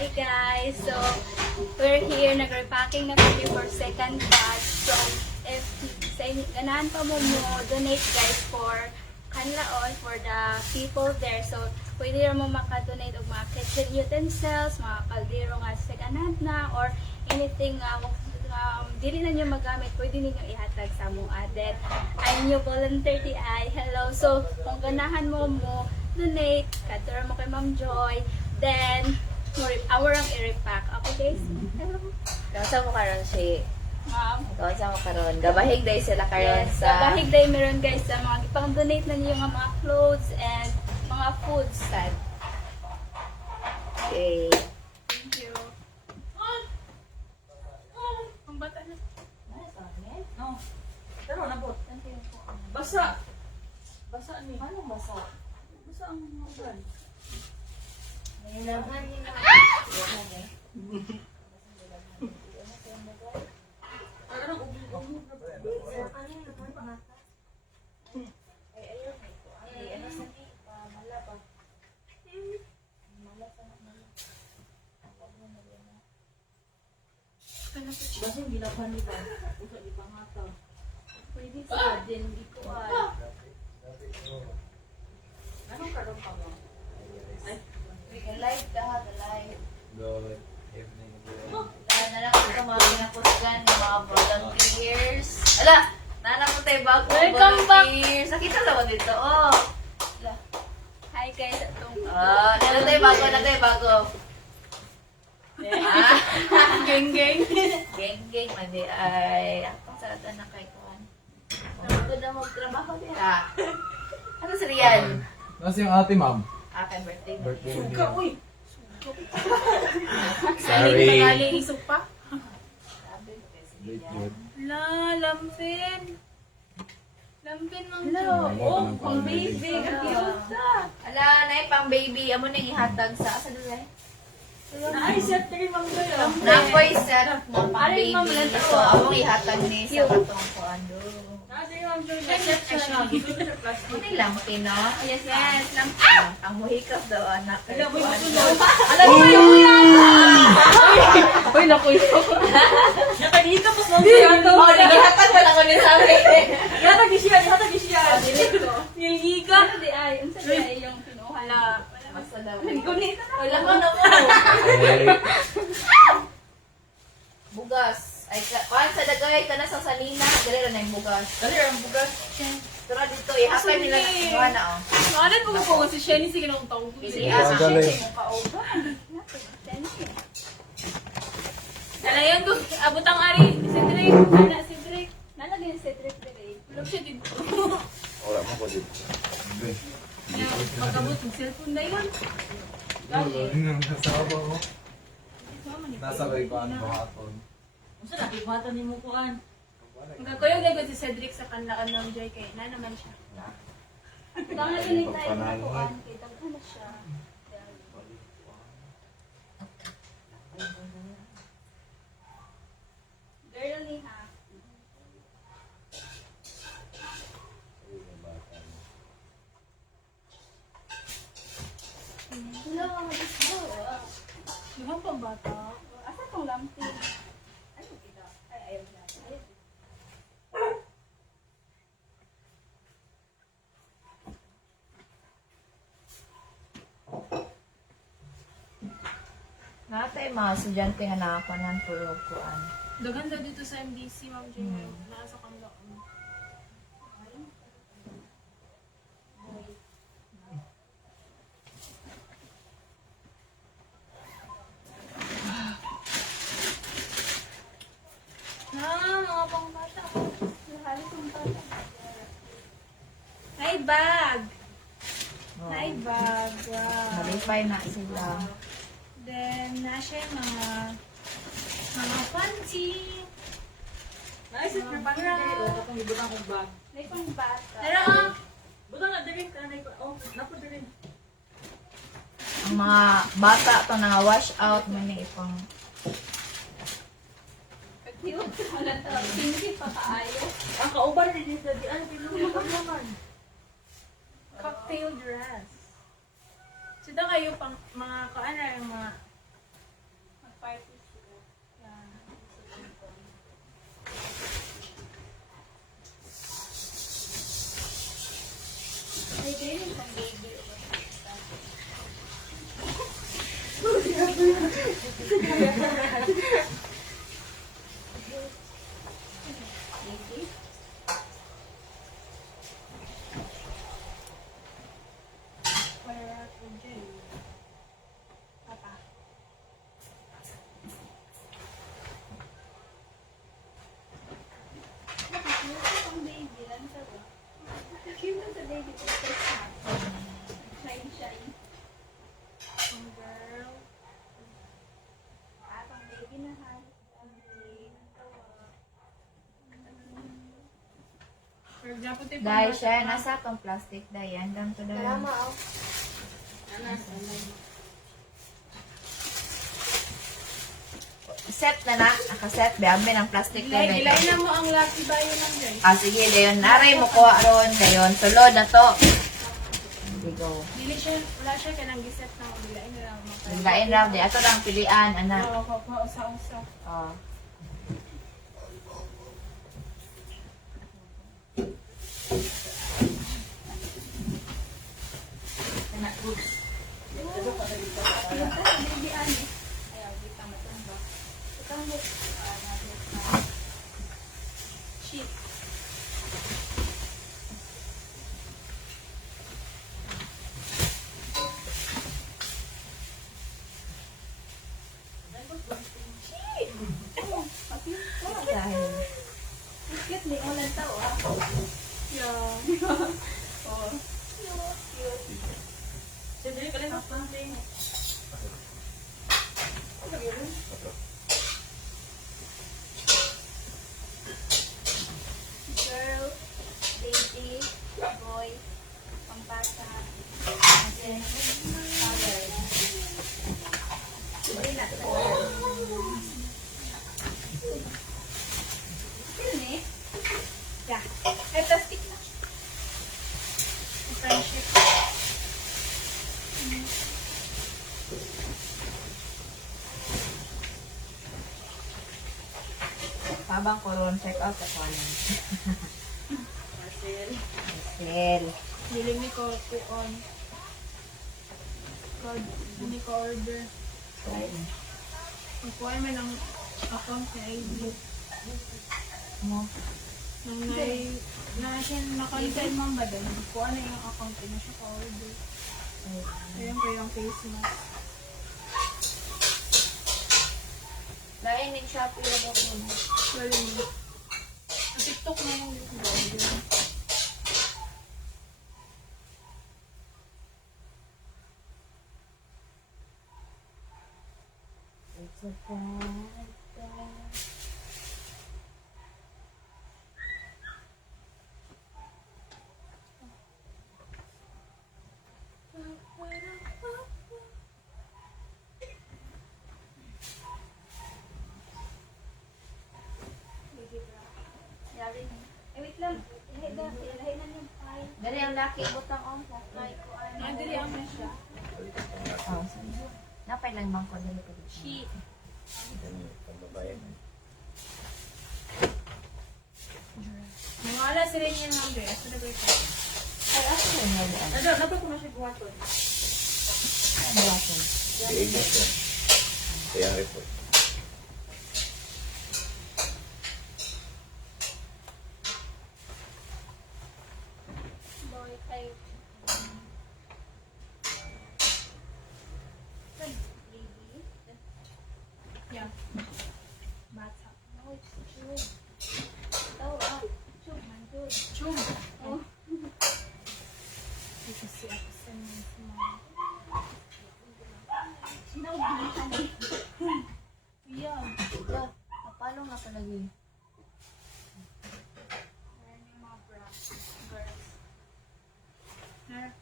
Hi guys! So, we're here, nag-repacking na kami for second batch. So, if sa inyo, ganahan pa mo donate guys for kanlaon, for the people there. So, pwede rin mo makadonate og mga kitchen utensils, mga kaldero nga sa ganahan na, or anything dili na nyo magamit, pwede ninyo ihatag sa mong adet. I'm new volunteer di ay. Hello! So, kung ganahan mo donate, katuro mo kay Ma'am Joy, then, our ang i-repack. Okay guys? Hello! Kausa mo karon si Ma'am. Kausa mo karon. Gabahig day sila karon Yes, sa bahig day meron guys sa mga ipang-donate na niyo mga clothes and mga foods. Okay. Thank you. Ang bata na. No. Pero nabot. Basa. Basa ni. Anong basa? Basa ang ulan. Nilaban ni na. Ano ug Ay ayun ay ano sa ni mala pa. Mala pa mala. basa gilaban ni ba? Usa di pangataw. Pwede sa din di ko ay. Anong karon pa mo? Ay, We can live ka ha, the live. Evening. Nanak ko mga pinapusgan ng mga volunteers. Ala, nanak ko tayo bago Welcome back. volunteers. Nakita sa mo dito. Oh. Ala. Hi guys, atong Nanak tayo bago. geng-geng. Geng-geng man di ay akong sarata na kay kuan. Ako na magtrabaho dira. Ano si Rian? Nasa yung ate, ma'am? Akin birthday. Birthday mo suka din. uy. Sorry. Galing isok pa. Sabi ko si Late Rian. yun. La, lampin. Lampin Ma'am Hello. Joy. Oh, Pang baby. Ang cute ah. Ala, nay pang baby. Amo nang ihatag sa asa dulay. Ay, set rin ma'am Joy. Napoy set na pang Aray, ma'am, baby. lantaw. So, among ihatag ni sa katong kuan do. Nasa yung ma'am Joy. Set ka siya. Dito sa plastic. Ano lang tino? Yes, yes. Ang muhikap daw anak. Alam mo yung sunod. Alam mo yung Uy, naku yun. Nakagita po ma'am Joy. Oh, nagihatag pa lang ko ni sabi. Yatag siya, yatag siya. Yung higa. Ano di ay? Ang sa di ay yung pinuha na. Basta daw. Gunit na. Wala ko na mo. Hey. Bugas. Ay, kuan sa dagay ka na sa salina. Dali na yung bugas. Dali ang bugas. Pero dito, ihatag nila na kinuha na oh. Ano po ko si Shenny sige nung taong Busy Ang as. galing. Nalayan ko, abot ang ari, Cedric, Cedric, nalagay yung Cedric dire. Tulog siya dito. Wala mo ko dito. Pag-abot ng cellphone na yun. Nasa ako. Nasa ko ikuan ko aton. Unsa na kibatan nimo kuan? Magkakuyog na si Cedric sa kanlaan ng Joy kay na naman siya. Baka din tayo na kuan kay daghan na siya. Girl ni ha. Hello, Diba pang bata? Asa tong lampin? Ano kita? Ay, ayaw na. Ayaw. Natay mga estudyante nga nakapanan tulog kuan. Dagan daw dito sa MDC, Ma'am Jane. Nasa kanlaan. Mga pang bata. Lahalit ng bata. Hi, bag! Hi, bag. Wow. Malipay na sila. Then, nasa yung mga panty. Naisip na pa nga dili o katong gibutang og bag. May pang bata. Butang na diri ka na oh, napo diri. Ang mga bata to na wash out man ni ipang Cute. Wala to. Hindi pa kaayo. Ang kauban rin dito di ano pinuli ka naman. Cocktail dress. Sida kayo pang mga kaana yung mga Dahil siya, nasa akong plastic dahil. Hanggang to dahil. Set na na. Nakaset. Biyamin ang plastic na Ilay na mo ang lucky bayo ng guys. Ah, sige. Dayon. Naray mo ko aron. Dayon. Sulod na to. Here we go. Dili siya, wala siya kanang giset na bilain na lang. Biglain raw. Di ato lang pilian. Anak. Oo, pausa-usa. Oh. Anak, oops. Dahil. Cute ni ulan tao ah. Siyempre pala na something. Girl, lady, boy, pambata, and color. Hindi na color. Yun eh. Yeah. Ay, plastic na. Friendship. Habang koron, check out ako na. Marcel. Marcel. Dili mi ko kuon. Dili ko order. Kukuha man ang account sa ID. Mo. Nung na siya naka-resign man ba doon? Kuha na yung account na siya ka-order. Ayun ko yung face mask. Lain ng Shopee na ba ko? So yun. Sa TikTok na yung order. It's a bad day. Yari na. Eh, wait lang. Ilahi na yung file. Dari ang laki butang on po. Like, ko ano. Nadali ang na siya. Oh, sige. Napay lang bang ko dali ko dito. Sheet. Mawala si Renia ng number. Asa na ba ito? Ay, ako na nga yan. Ano, dapat ko na siya buhaton. Ano ba ito? Kaya report. Boy, ay. Lady. Yeah. Bata. No, it's true. Ito ah. True, man, good. Chum. Oh. Kasi ako sa mga. No, honey. Yeah. Yeah. Paano nga palagi? Ayan yung mga bra. Girls. Ha?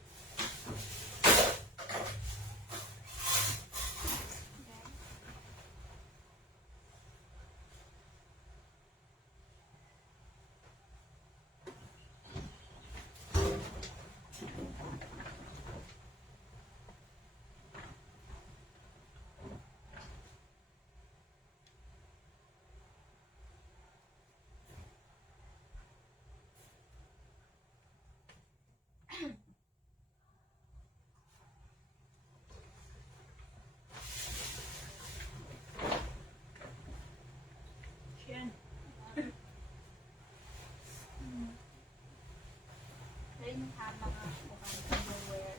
ha, mga mukhang underwear.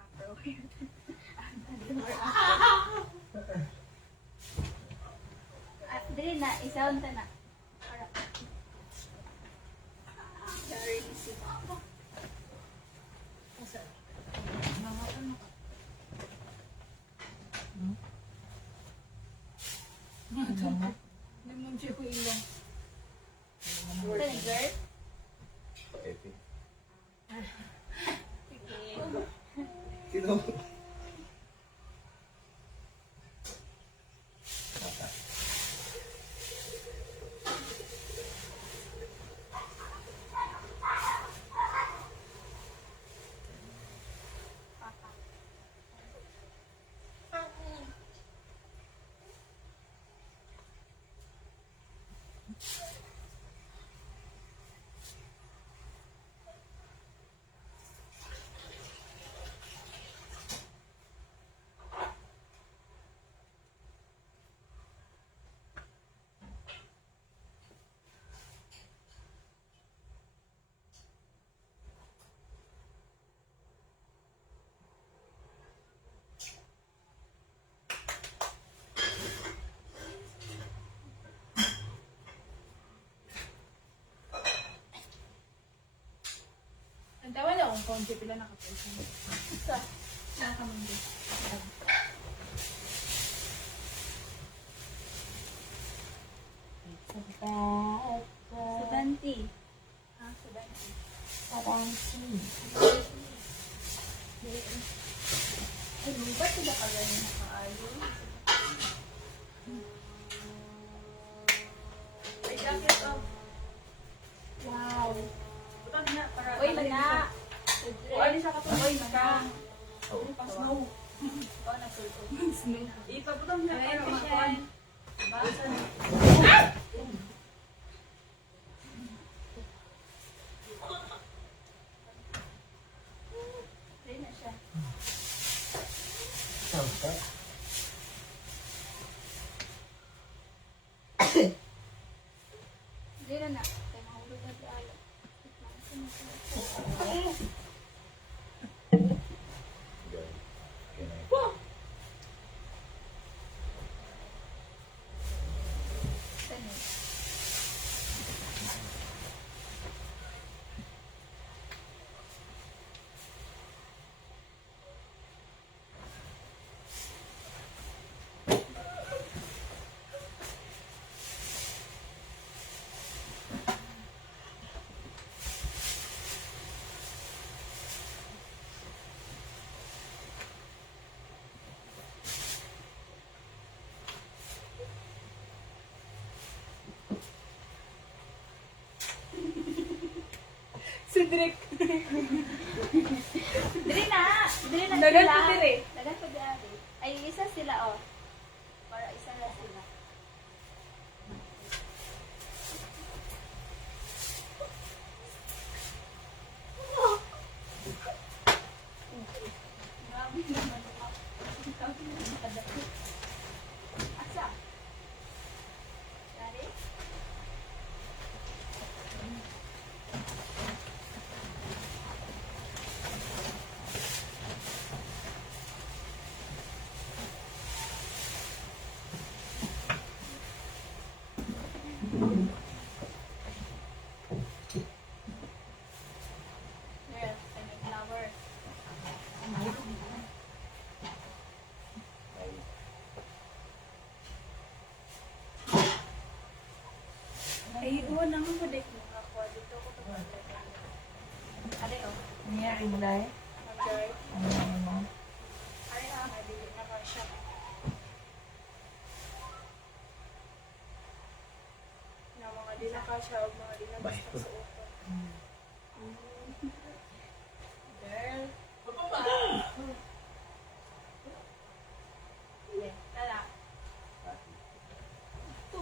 Upperwear. Underwear. Dili na, isaon ta na. Para. Very easy. Mga ano ka? Lemon siya ko ilang. Ito na, girl. Epi. Sige. Sino? Mata. Papa. Ang tawa na akong konti pila nakapulsa. Sa. Nakamundi. Sudanti. Ha, Sudanti. Ay, ba't sila ka ganyan nakaayo? Ay, jacket oh. Wow. Butang na para. Uy, mana. O, ano siya kapag? Uy, mana. Oh. Pa snow. Oh, nagsulto. Snow. Ipabutang na Ay, para Michelle. makuhan. Basa na. Dali na siya. Sampai. Dali na na. Kaya mahulog na di alam. Ganun. Cedric. Dili na! Dili na Dagan sila. ko diri. Dagan ko diri. Ay, isa sila, oh. Para isa na sila. Grabe naman ako. Ikaw din ang kadako. Asa? Dari? Girl, I make flower. Ay, uwan naman ko dek. Mga ko, dito ko ito. Are, oh. Nangyari mo dahil? Mag-joy. Ano mo? Are, ah. Mabili na ka siya. Na mga di na kasha o mga di na basta sa upo. Girl. Tala. Ito.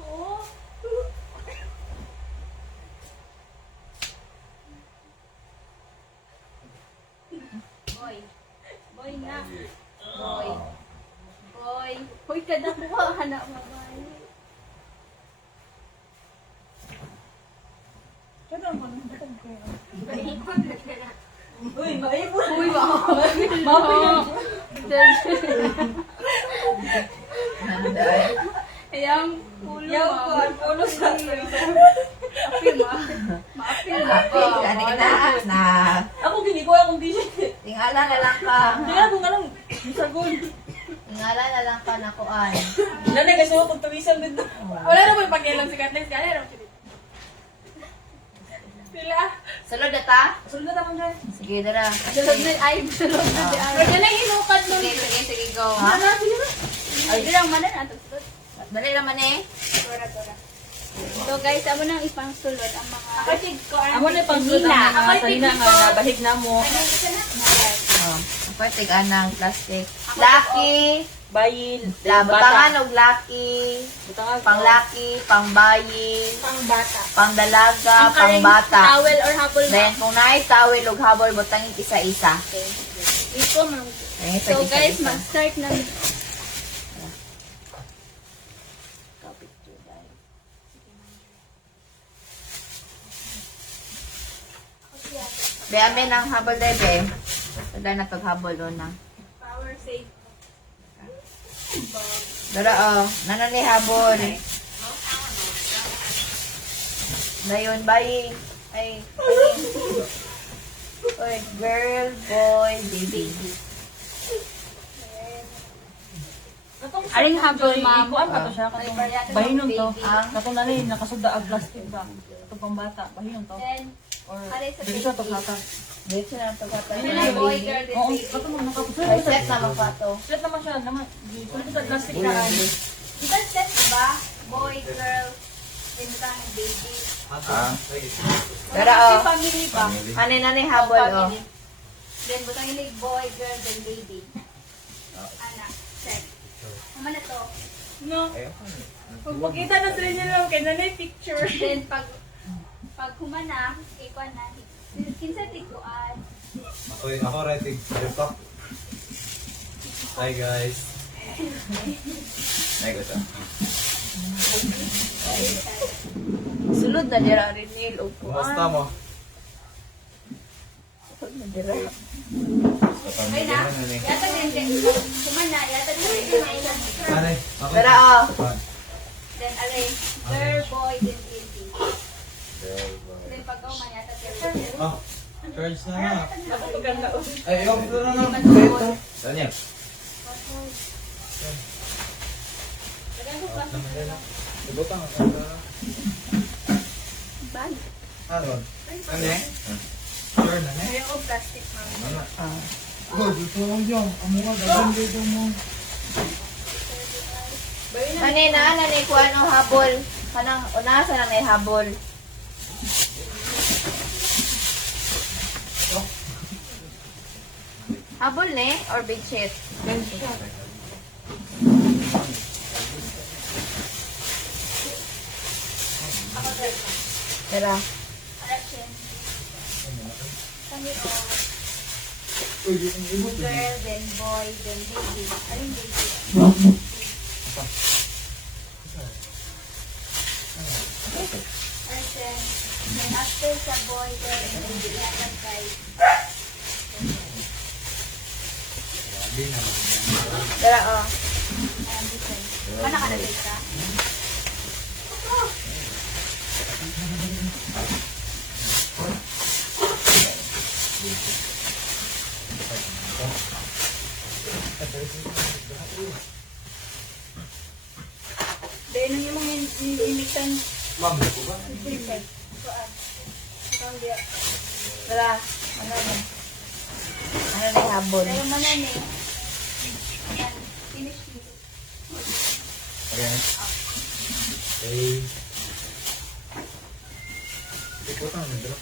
Boy. Boy na. Boy. Boy. Hoy, kada ko anak mo boy. Kaya mo nang batag ko yun. Ikot Uy, maipon. Uy, Nanday. Ayang pulo, Yaw ko, ma'am. ang pulo sa Api, ma'am. Maapi, Api, kanina na. Ako gini ko akong t-shirt. Tingala na lang ka. Hindi ako nga lang. Sagol. Tingala na lang ka na kuan. Nanay, kasi ako kung tuwisan dito. Wala na mo yung pagkialam si Katniss. Kaya na sila. Sulod na ta? Sulod na naman dyan. Sige, dara. Sulod na, ay, sulod na di ay. Pwede na inukad nun. Sige, go. Ha? Sige na. Ay, di lang manan, ato sulod. Dali naman eh. Tora. So guys, amo nang ipang sulod ang mga... Kapatid ko. Amo na pang sudan Nina. nga salina nga nabahig na mo. Oh, ako tig anang plastic. Lucky. Bayil, Labutangan og lucky. Butangan Pang lucky, pang bayi, Pang bata. pang dalaga, Ang pang karing bata. towel or habol, Then, ma'am. kung naay tawil og habol, butangin isa-isa. Ito, ma'am. Ayun, So isa-isa. guys, mag-start na. Be, amin ang habol debe. Wala na paghabol doon na. Power save. Dara, oh. Nano ni habol. Dayon, bayi. Ay, Oy, girl, boy, baby. Aring habol, ma'am. Kuan pa to siya katong bahinon to. Katong nalay nakasugda ang plastic ba. Ito pang bata, bahinon to. Then, Or Pare sa dili siya to plata. Dito na pagkata. ano na boy, girl, then Oo, baby. katong nakapuso. Ay, set naman pa to. Set naman siya, naman. Dito sa plastic na. Iba set ba? Boy, girl, then butang baby. Ah, Dara, oh. Family ba? family. Ano habol, oh. Family. Then butang ilig boy, girl, then baby. Ana, set. Ano na to? No. Ayun. Kung pagkita na sila niya lang, kaya nanay picture. Then pag humana, ikaw na, kinsa tiguan. Ako writing. Ito. Hi guys. Nay ko siya. Sulod na dira rin nil. Kumusta mo? Sulod na dira. Sa Okay pamilya na? mo na ni. Yata din din. Humana, yata din din. Anay, ako. Dara, oh. Then arrange, girl, boy, then baby. Girl, boy. Then pag man yata din. Oh, charge na nga. Maganda. Ay, yung ito na nga. Ito. Daniel. Ibutang ako. Bag. Ano? Ano eh? Sure na na. Ayun ko plastic, ma'am. Ano? Ah. Dito lang dyan. Amo ka, dagan dito mo. Kanina, nanay ko anong habol. Kanang, unasa na may habol. Habol ne? Or bedsheet? Tara. Correction. Kami o. Uy, Girl, then boy, then baby. Aring baby. Correction. Then after sa boy, girl, and baby, yata guys. Tara, oh. Ayan, listen. Mana ka na ka? Dahil nung yung mga imitan, Ma'am, ko ba? Tara. Ano na? Ano na yung habol? dahil manan eh. Ayan, finish dito. Okay. Hey. Ibutang na dito.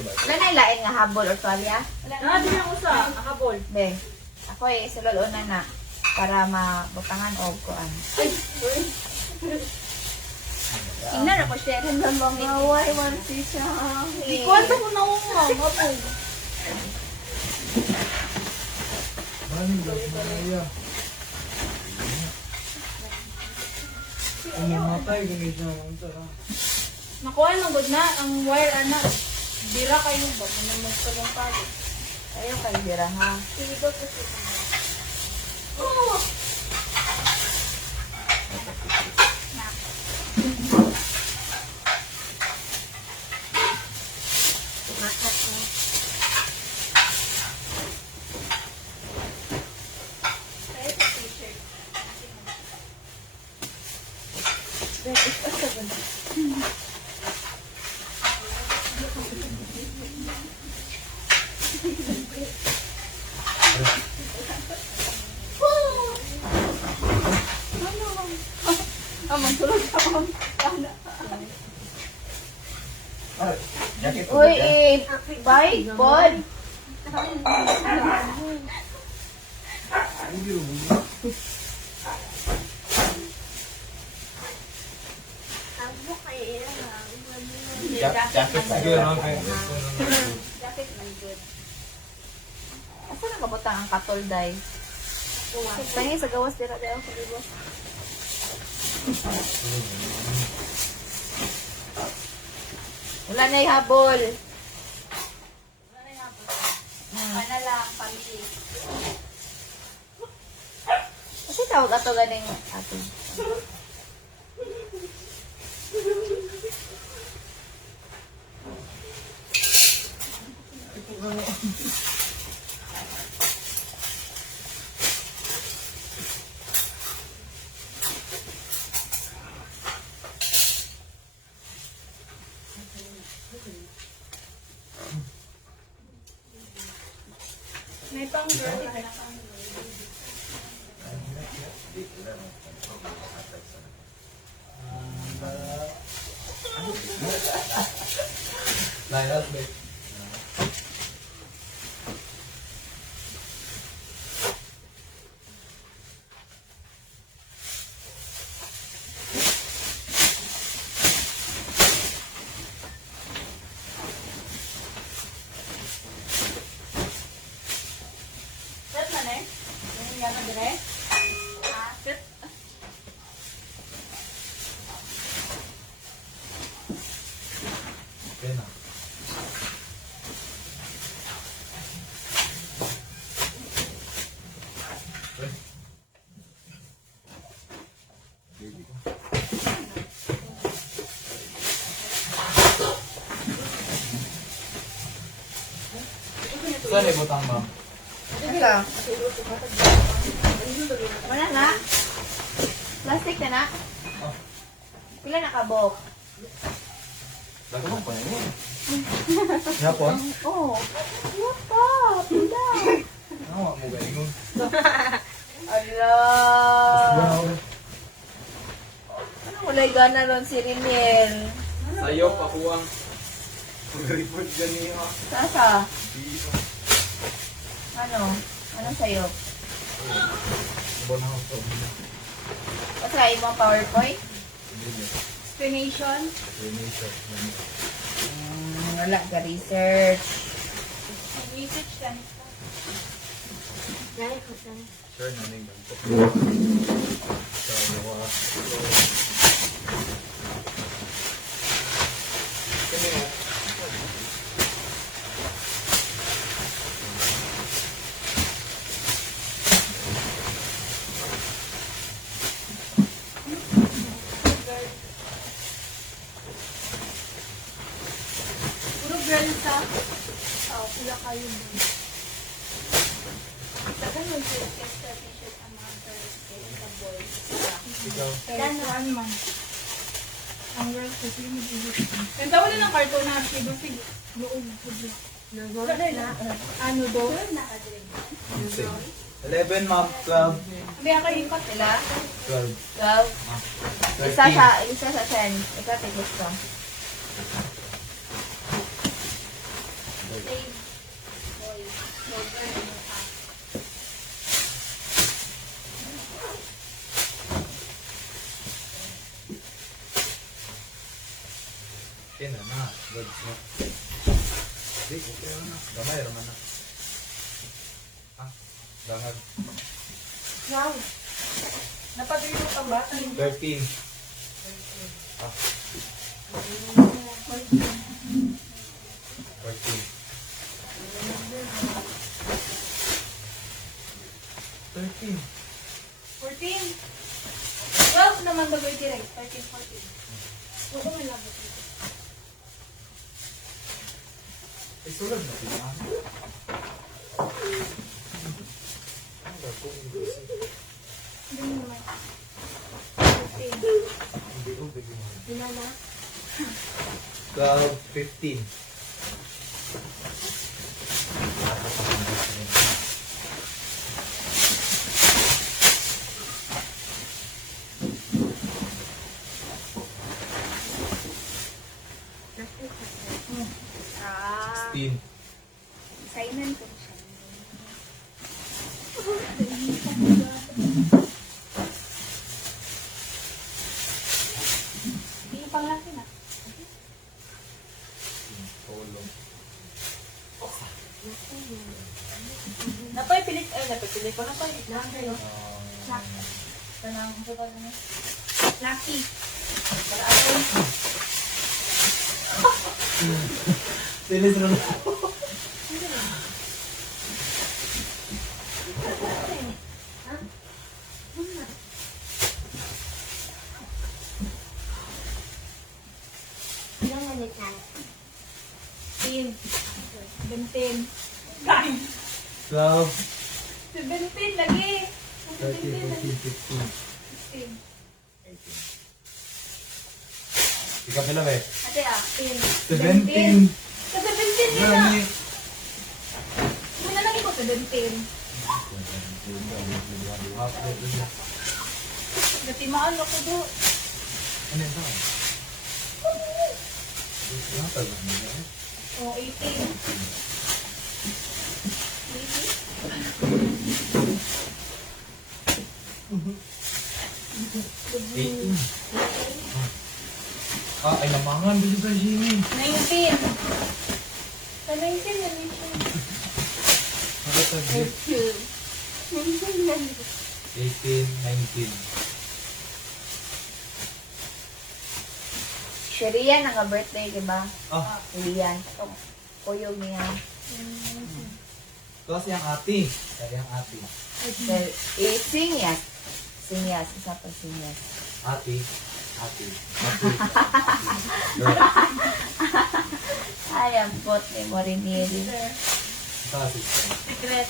Ano na yung lain nga habol or tuwalya? Ah, di na usa. Akabol. Be. Ako eh, sulod una na. Para mabutangan o kuan. Tingnan ako, share na lang. Maway man si siya. Di ko alam kung naunga. Mapong. Umamatay kung ito na. Nakuha ng good na. Ang wire, anak. Bira kayo ba? Manamag ka lang palo. Ayaw kayo dira ha. Sige, go to sit. Kaya sa t-shirt. Magsulog ka mo. Jacket ko Uy, ba? bye, Bon. Abo kayo Jacket siguro no? Jacket man good. Asa na kabutang ang katol, day? Tangi sa gawas dira daw ko dibo. Wala na habol. Ana lang family. Kasi tawag ato ganing ato. May pang girl. Layas, babe. Set na ne? Ano yan na dire? Ah, set. Okay na. Uy. Baby ko. Saan ay butang, ma'am? Sige lang. Wala na. Plastic na na. Pila na kabok? Dagdag pa yun. Yapon? Oh. What pa? Pila. Nawa mo ba yun? Ala. Ano wala gana ron si Riniel? Sayo, pakuwang. Report dyan niya. Sasa? Ano? Ano sa'yo? Bonang ako. Masay mo PowerPoint? Explanation. Wala ka research. Research lang. Sure na nang ganito. Sa nawa. Kani mo. Puro girl sa. Oh, pula kayo mo. Dagan mo sa t-shirt ang mga girls and the boys. Ikaw. Kaya man. Ang girls kasi yung mag-ibig. Kaya wala ng karton na siya. Basta loob ko dyan. Ano do? 11, ma'am. 12. Hindi ako yung kat. Sila? 12. 12? 13. Isa sa 10. Ikaw tigis ko. Same. Boys. No girl, no half. Okay na na. Good na. Di, okay na. Gamay raman na. Ah, dangan. Wow. Napagilo ka ba? 13. Ah. 13. 14. 12 naman ba direct? 13, 14. Huwag ko may labot ito. Eh, sulod na sila. Ang gagawin ko kasi. Hindi mo naman. 15. Hindi ko bigyan mo. Dinala. 12, 15. Ah, 16. signan ko siya. Hindi pang laki na. Polo. Napay pilit, napipilit ko na pa. Tanang ito pa na. Lucky. Tinis mo na. Ilang minute na? 15. 17. Guys! 12, 17 lagi! 13, 14, 15. 16. 18. Ikaw pala ba eh? Ate ah, 17. Sa 17 yun na! Gani. May nalagay ko 17. Natimaan ako do. Ano yun ba? Ano tayo? O, 18. 18. Ah, ay namangan. Bili ka, Jimmy. 19. Sa 19 yan siya. Nakataglit. 18, 19. Si Rian, naka-birthday, diba? Ah, Rian. Kuyog niya. ito siyang ati. Kaya ang ati. Sinyas. Sinyas. Isa pa sinyas. Ati. Ati. Ati. Ay, ang pot ni Moriniri. Ito sister. Secret.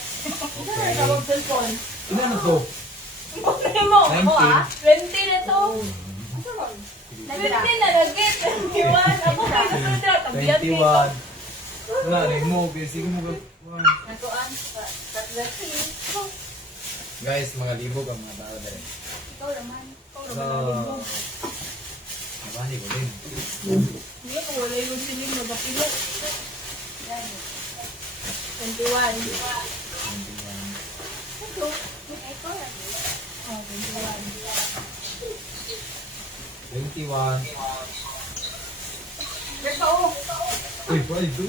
Okay. Tawag cellphone. Ilan na to? Okay mo. 19. Ako 20 na to. 20 Nagdra. na lagi. 21. Ako kayo nasunod. Tabiyan 21. Wala rin mo. Sige mo. Nakuan. Guys, mga libog ang mga tao dahil. Ikaw naman. So, nabani ko din. Hindi ko wala yung siling magapilo. 21. 21. Ikaw lagi. Oh, 21. 21. Pero oh. Uy, boy, ito.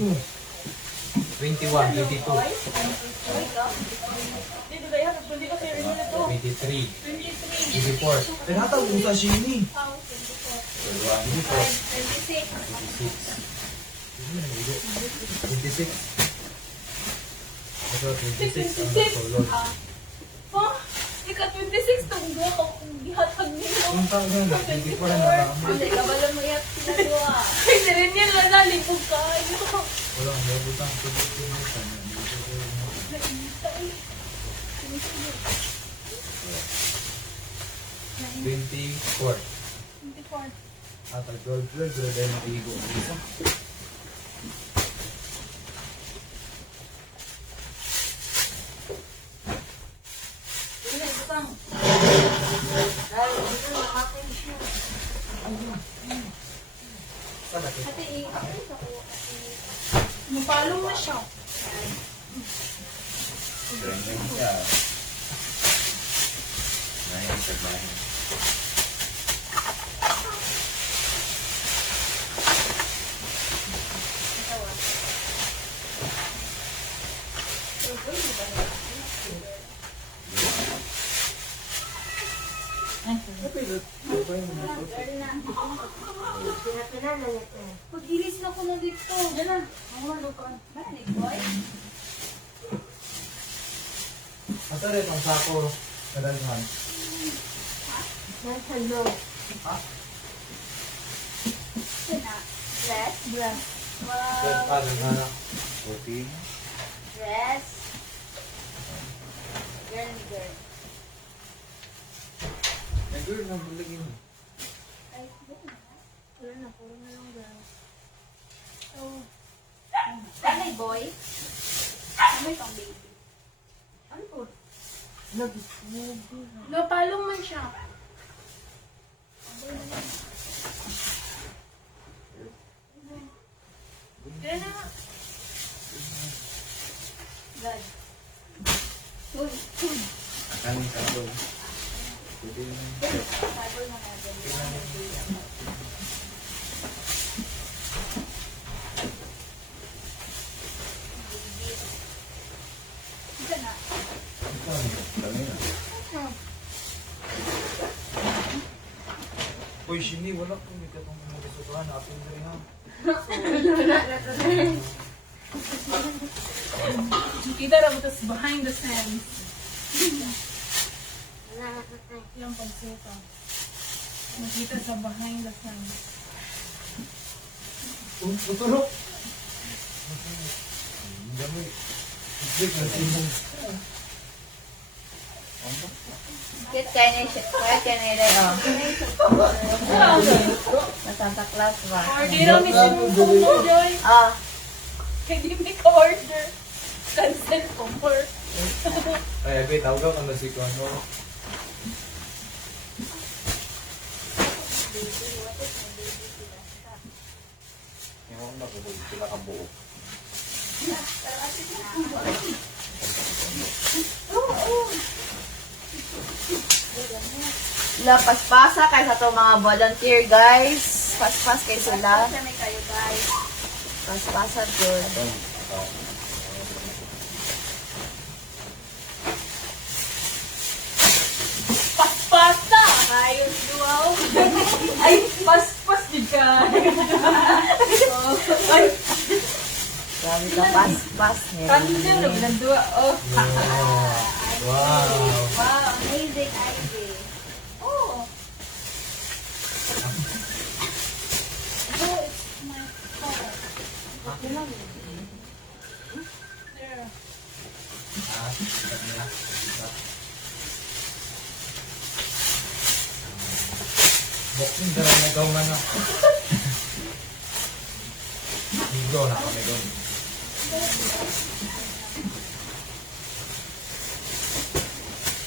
21, 22, Dito ba yan? Hindi ko sa'yo rin ito. 23, 23. 24. Tinatawag mo sa Shini. Oh, 24, 26. 26. 26. Ito, 26 ang nakulog. Oh, ika 26 itong buha ko kung gihatag nito. Ang tawag na, 24 na lang. Hindi, kabalan mo yan sinagawa. Ay, sirin yan lang nalipog ka. Wala, may butang tubig ko na ito. 24. 24. At ang gold flag, dahil maigo ang isa. Hindi, butang. Sana ito. Ate, mapalong na siya. Trending siya. Ngayon sa bahay. Pag-ilis na ko na dito. Diyan na. Ang wala ko. Balik, boy. Asa rin ang sako kadaghan? Hello. Ha? Sina? Dress? Dress. Red pa na. Okay. Dress. Girl and girl. May girl na bulagin. Ay, girl na. Puro na lang girl. Oh. Saan may boy? Saan may pang baby? Ano po? Lagi. Napalong man siya. Kaya na nga. God. Uy, Kanin sako. Pwede na. sabol na natin. Ito na. Ito, dami na. Uy, Shini, wala po. May katong mga kasukahan. Apin na rin ha. Kita ra butas behind the scenes. Yung pagsuka. Makita sa behind the scenes. Tutulog. Dami. Islik na simong. Kit kayo na siya. Kaya kayo na yun. Na Santa Claus ba? Order na ni Simon Joy. Ah. Kaya di may ka-order. Cancel ko for. Ay, okay, tawag ka na si Kono. Yung na ko sila ka buo. Sila paspasa kay sa to mga volunteer guys. Paspas kay sila. Saan may kayo guys? Paspasa good. Paspasa! Ayos duwaw. Ay, paspas di ka. Ay, Grabe ka paspas. cancel na binandua. Oh. Wow. Wow, amazing idea. Oh. Oh, it's my car. There. Boxing dalam megaw na na. Ligo na kami doon.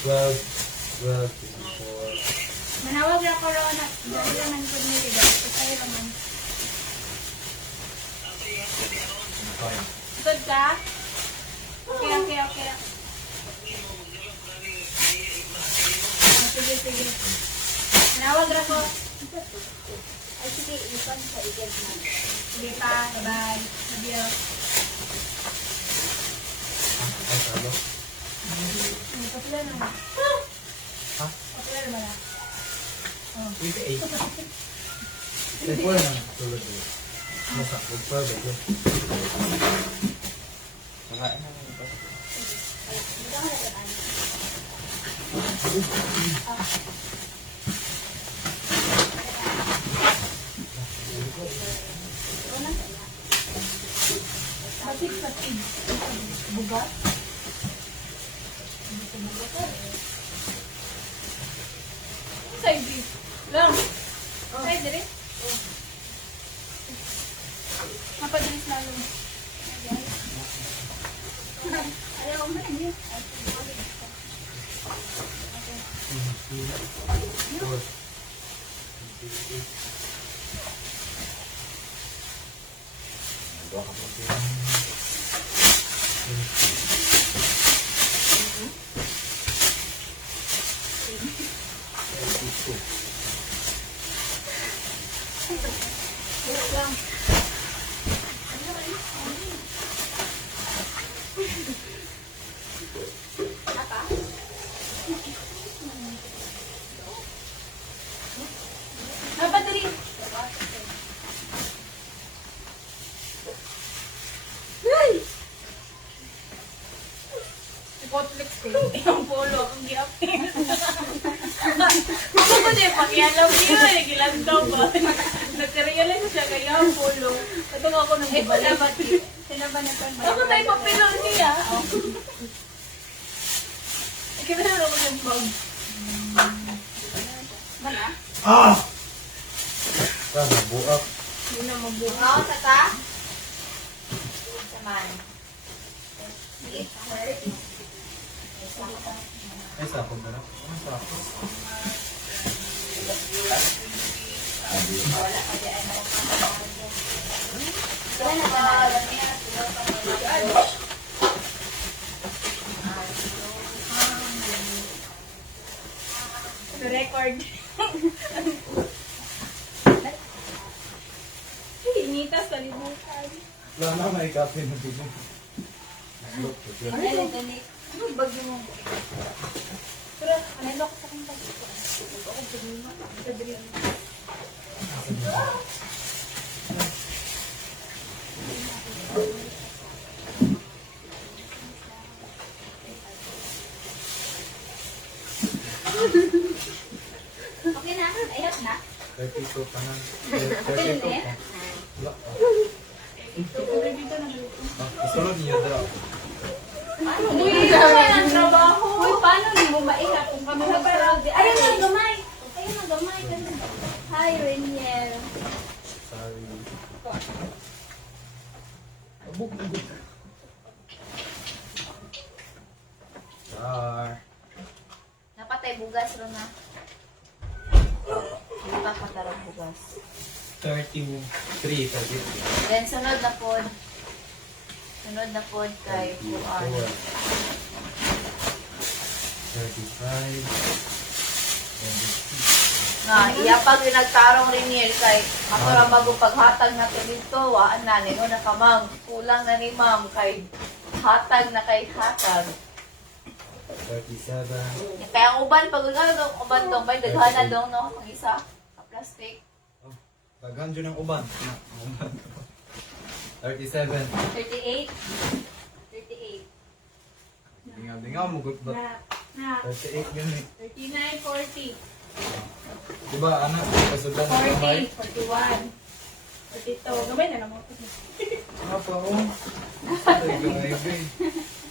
Well, 24. Manawag na corona. Dali naman ko nila. Dapat tayo naman. Fine. Good ka? Okay, okay, okay. Sige, sige. Manawag na ko. Ay, sige. Ipan sa igad na. Sige pa. Bye. Adios. Ay, salo. May kapila naman. Ha? Kapila naman na. Wait, 8. Ay, pwede na. Tulad ko. Masa, pwede ko. Nakain na ito. Batik-batik. Bugat. Side view. Lang. Side dire. Mapadalis lalo. Ayaw mo na. Napadali. Ay! Ipotlex ko. siya, pakialam niya, gilandaw ba? Nagka-realize siya kaya polo. Ito ako nang Eh, wala ibalik. ba? Sila ba na Ako tayo papilo niya. Ikinala ko yung bag. Mana? Ah! Sana, buak. Hindi na mabuhay. Oo, saka? Saman. Ay, sakot na lang. Ano sakot? Sila na ba? To record. Initas sa libutan. Wala na, may kape na dito. Look, okay. Ano gani? Ano bagyo mo? Pero, ano ako sa kong bag? Ako ganima. Kadri. Okay na? Ayos na? 32 pa na. Okay na 32 eh? pa. Wala. Pero dito na dito. Isunod niyo daw. Uy, naman ang trabaho. Uy, paano di mo maihap kung kami mag-surround? Ayun ang gamay! Ayun ang gamay! Hi, Reniel. Sorry. Char. Napatay bugas ro na. Hindi pa patarong bugas. 33, 33. Then sunod na pod. Sunod na pod kay Kuan. 35. Nga, iya pag yung nagtarong rin niya kay ako ra bago paghatag na to dito, waan na ni na ka ma'am. Kulang na ni ma'am kay hatag na kay hatag. 37. Kaya ang uban pag ano uban dong bay daghan na dong no ang isa ka plastic. Daghan dyan ang uban. 37. 38. 38. Binga-binga mo gut ba? Na, 38 yun eh. 39, 40, Diba anak, kasundan ng kamay? 40, 41, 42. Gabay na naman. Ano pa oh? Ay, gamay ba eh.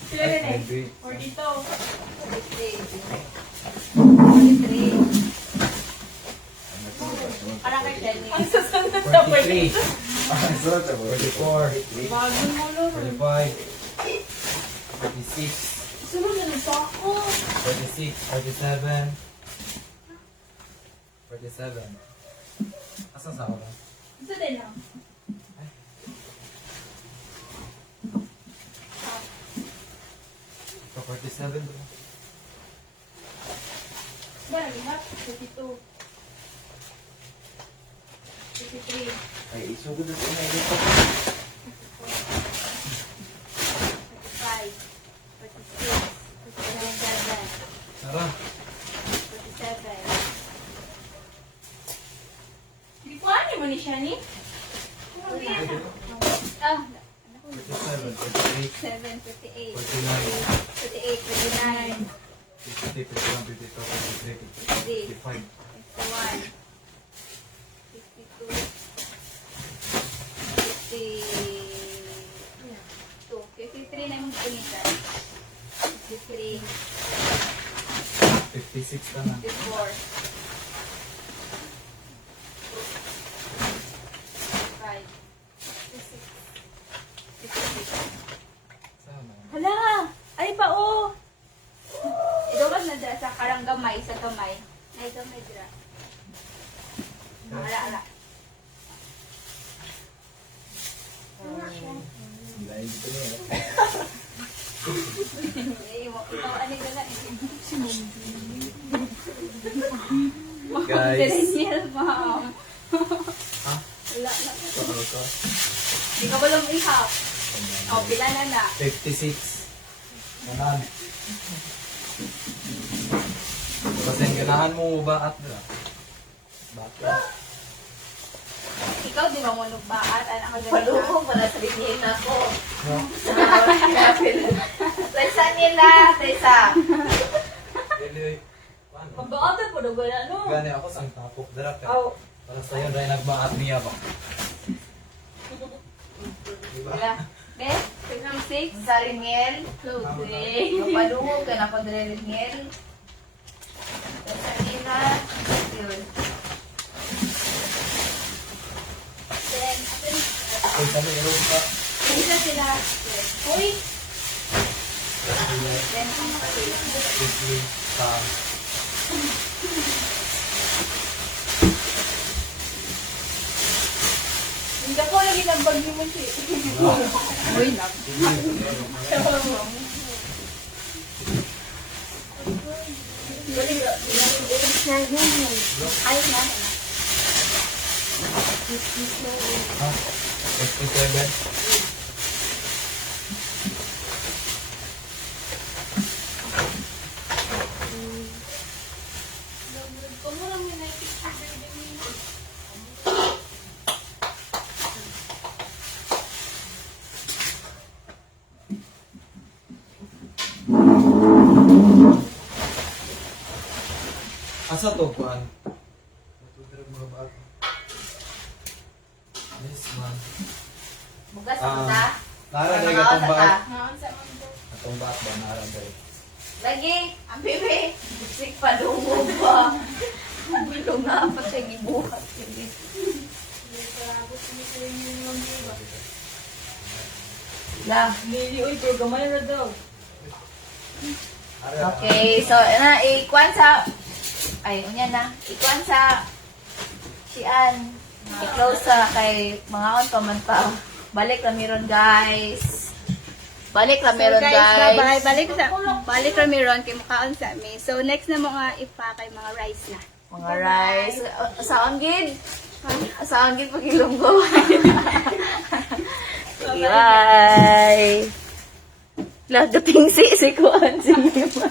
Sila rin eh. Ay, 42. 43. Para kay Jenny. Ang sasunod na 43. 44. Bago mo lo. 45. 46. Sunod na nito ako. 46. 47. 47. Asan sa ako lang? Ito din lang. So, 47 ba? Ba, lahat? 52. 53. Ay, isugod na sila dito. 45. 46. 47. Tara. 47. Hindi ko ano mo ni siya ni? Ah, 47, 48, 7, 58. 49, 58, 59. 50, 51, 52, 53, 55. 51. 52. 52. 53 na yung punitan. 53. 56 ka na. 54. 55. 56. Sama. Hala! Ay pa oh! Idawag na dira sa karang gamay, sa kamay. Nay gamay dira. Ala. Lain dito niya. Ikaw ano gala? Guys. Daniel, ma'am. Ha? Wala na. Pakal ka. Hindi ka ba lang ihap? O, pila na na. 56. Ganahan. Kasi ganahan mo ba at nila? Bakit? Ikaw di ba mo nagbaat? Anak ka ganun Palubong para sa bigyan ako. No? Taysa nila, Taysa. Dili. Paano? Magbaatan po daw gaya, no? Gani ako sang tapok dara kay. Aw, Para sa yun ray nagbaat niya ba. Diba? Wala. Bes, Program 6, sa Riniel. closing. Mapadungog ka na pag Riniel. Sa Ina. Yun. Then, after Kung kami yung pa. isa sila. Uy! Then, Sisli sa hindi ko lagi nagbagyo mo siya. Uy, love. Ay, na. ha? 57. Asa to kuan? Mga bago. Yes, man. Bugas mo ta. Nara Ano dai ka katong baat. Naan sa man to. Katong baat ba nara dai. Lagi, ang bebe. Bisik pa dungo ba? Bilo nga pa siya gibuhat. Lang. hindi, uy, pero gamay na daw. Okay, so na ikuan sa unya na. Ikuan sa sian. I-close sa kay mga on pa man pa. Balik na meron guys. Balik na So meron guys, guys. bye-bye. Balik kami ron kay mukhaon sa amin. So next na mga ipakay mga rice na. Mga rice. Saan gid? Saan gid pagilunggo? Sige, bye. Lagating si kuan si Lima.